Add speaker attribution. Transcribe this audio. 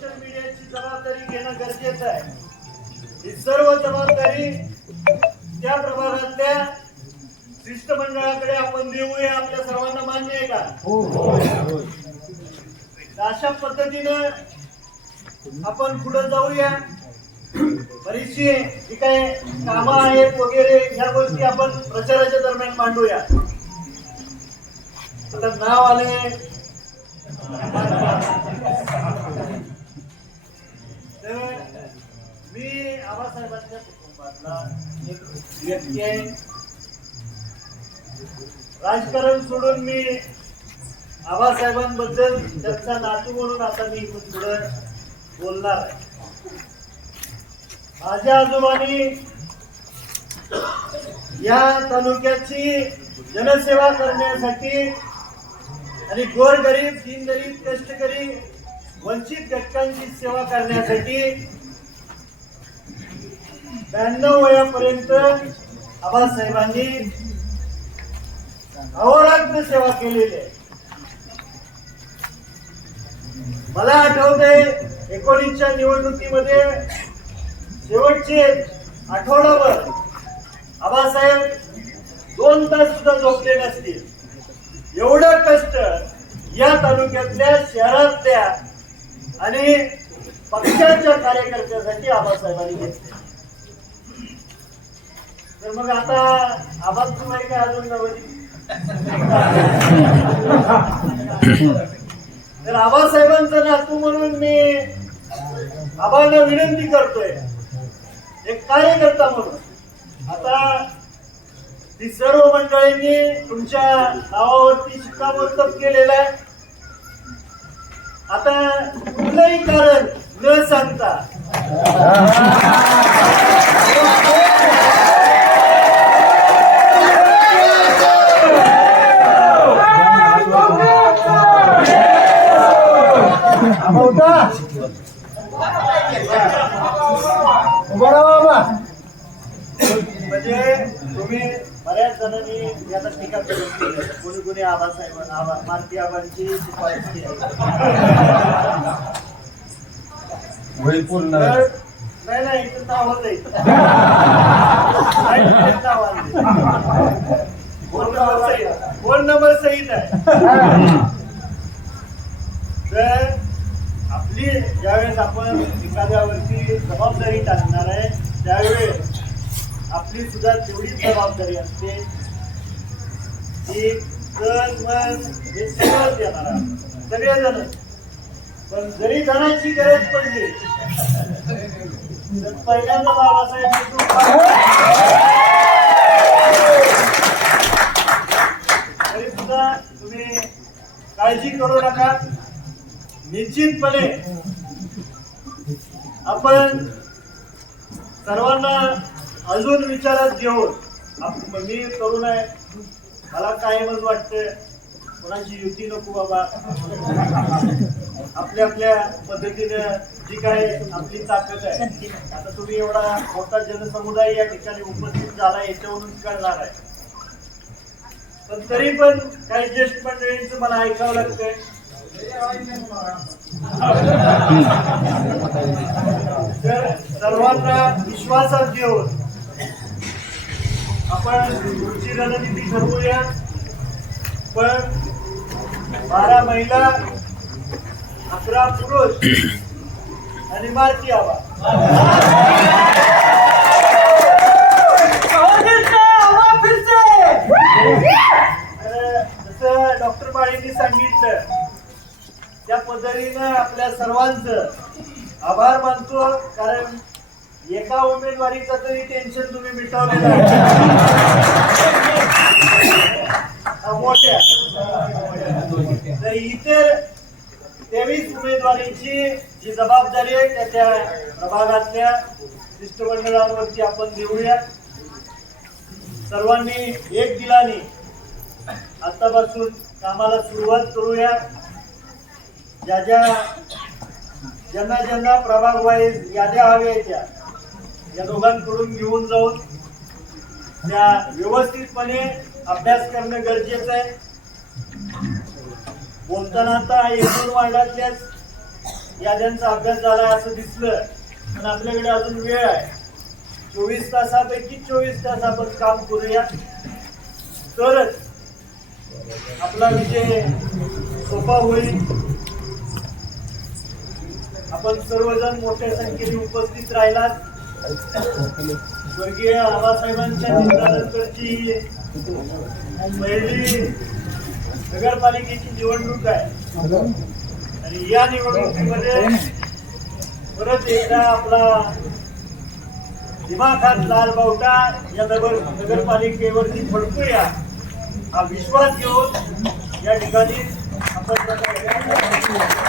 Speaker 1: Social मीडियाची जबाबदारी घेणं गरजेचं आहे ही सर्व जबाबदारी त्या प्रभागातल्या शिष्टमंडळाकडे आपण देऊया आपल्या सर्वांना मान्य आहे का
Speaker 2: हो, हो.
Speaker 1: अशा पद्धतीनं आपण पुढे जाऊया बरीचशी जी काय कामं आहेत वगैरे ह्या गोष्टी आपण प्रचाराच्या दरम्यान मांडूया आता नाव आले एक व्यक्ती आहे राजकारण सोडून मी आबासाहेबांबद्दल त्यांचा नातू म्हणून आता मी इथून पुढे बोलणार आहे माझ्या आजोबानी या तालुक्याची जनसेवा करण्यासाठी आणि गोरगरीब दिनगरीब कष्टकरी वंचित घटकांची सेवा करण्यासाठी ब्याण्णव वयापर्यंत आबासाहेबांनी अहोरात्र सेवा केलेली आहे मला आठवते एकोणीसच्या निवडणुकीमध्ये शेवटचे आठवडाभर आबासाहेब दोन तास सुद्धा झोपले नसतील एवढं कष्ट या तालुक्यातल्या शहरातल्या आणि पक्षाच्या कार्यकर्त्यासाठी आबासाहेबांनी घेतले तर मग आता आबास तुम्हाला काय अजून नवरी तर आबासाहेबांचा नातू म्हणून मी आबांना विनंती करतोय एक कार्यकर्ता म्हणून आता ती सर्व मंडळींनी तुमच्या नावावरती शिक्कामोर्तब केलेलं आहे आता कोणतंही कारण न सांगता बाबा म्हणजे तुम्ही बऱ्याच जणांनी याचा टीका केली कोणी कोणी आबासाहेबांना आबा मारती आबांची शिफारस केली
Speaker 2: होईल पूर्ण नाही
Speaker 1: नाही इथं आवाज आहे फोन नंबर सहित आहे तर आपली ज्यावेळेस आपण एखाद्यावरती जबाबदारी टाकणार आहे त्यावेळेस आपली सुद्धा तेवढीच जबाबदारी असते की मग हे सगळंच येणार सगळेजण पण जरी जाण्याची गरज पडली तर पहिल्यांदा बाबासाहेब तरी सुद्धा तुम्ही काळजी करू नका निश्चितपणे आपण सर्वांना अजून विचारात घेऊन मी करू नये मला काही मज वाटतंय कोणाची युती नको बाबा आपल्या आपल्या पद्धतीने जी काय आपली ताकद आहे आता तुम्ही एवढा मोठा जनसमुदाय या ठिकाणी उपस्थित झाला याच्यावरून कळणार आहे पण तरी पण काही ज्येष्ठ मंडळींच मला ऐकावं लागतंय तर सर्वांना विश्वासात घेऊन आपण पुढची रणनीती ठरवूया पण बारा महिला अकरा पुरुष आणि मारती आवाज डॉक्टर बाळेंनी सांगितलं त्या पद्धतीनं आपल्या सर्वांचं आभार मानतो कारण एका उमेदवारीचं तरी टेन्शन तुम्ही मिटवलेलं आहे मोठ्या तरी इतर तेवीस उमेदवारीची जी जबाबदारी आहे त्या त्या प्रभागातल्या शिष्टमंडळांवरती आपण देऊया सर्वांनी एक दिलाने आतापासून कामाला सुरुवात करूया ज्या ज्या ज्यांना ज्यांना प्रभाग वाईज याद्या हव्या त्या या दोघांकडून घेऊन जाऊन त्या व्यवस्थितपणे अभ्यास करणं गरजेचं आहे बोलताना आता एकूण वार्डातल्याच याद्यांचा अभ्यास झाला असं दिसलं पण आपल्याकडे अजून वेळ आहे चोवीस तासापैकी चोवीस तास आपण काम करूया तरच आपला विजय सोपा होईल आपण सर्वजण मोठ्या संख्येने उपस्थित राहिलात स्वर्गीय आबासाहेबांच्या पहिली नगरपालिकेची निवडणूक आहे आणि या निवडणुकीमध्ये परत एकदा आपला दिमाखात लाल बावटा या नगर नगरपालिकेवरती फडकूया हा विश्वास घेऊन या ठिकाणी आपण